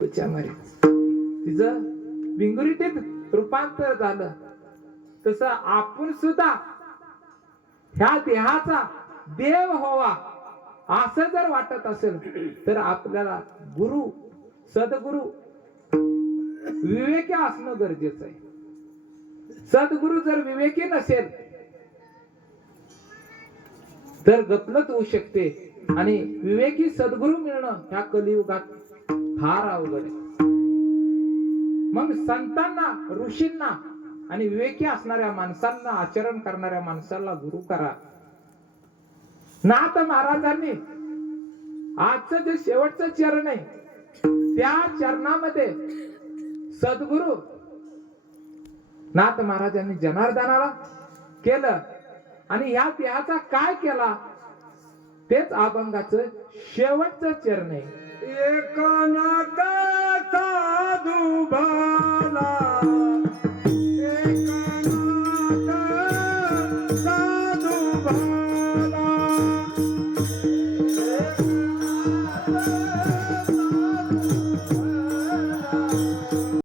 मारे तिचं विंगुरीटीत रूपांतर झालं. तसं आपण सुद्धा ह्या देहाचा देव व्हावा असं जर वाटत असेल तर आपल्याला गुरु सद्गुरु विवेकी असणं गरजेचं आहे. सद्गुरु जर विवेकी नसेल तर गपलत होऊ शकते. आणि विवेकी सद्गुरु मिळणं ह्या कलियुगात फार अवघड आहे. मग संतांना ऋषींना आणि विवेकी असणाऱ्या माणसांना आचरण करणाऱ्या माणसाला गुरु करा. नाथ महाराजांनी आजचं जे शेवटचं चरण आहे त्या चरणामध्ये सद्गुरु नाथ महाराजांनी जनार्दनाला केलं आणि या देहाचा काय केला? तेच अभंगाचं शेवटचं चरण आहे. એક ના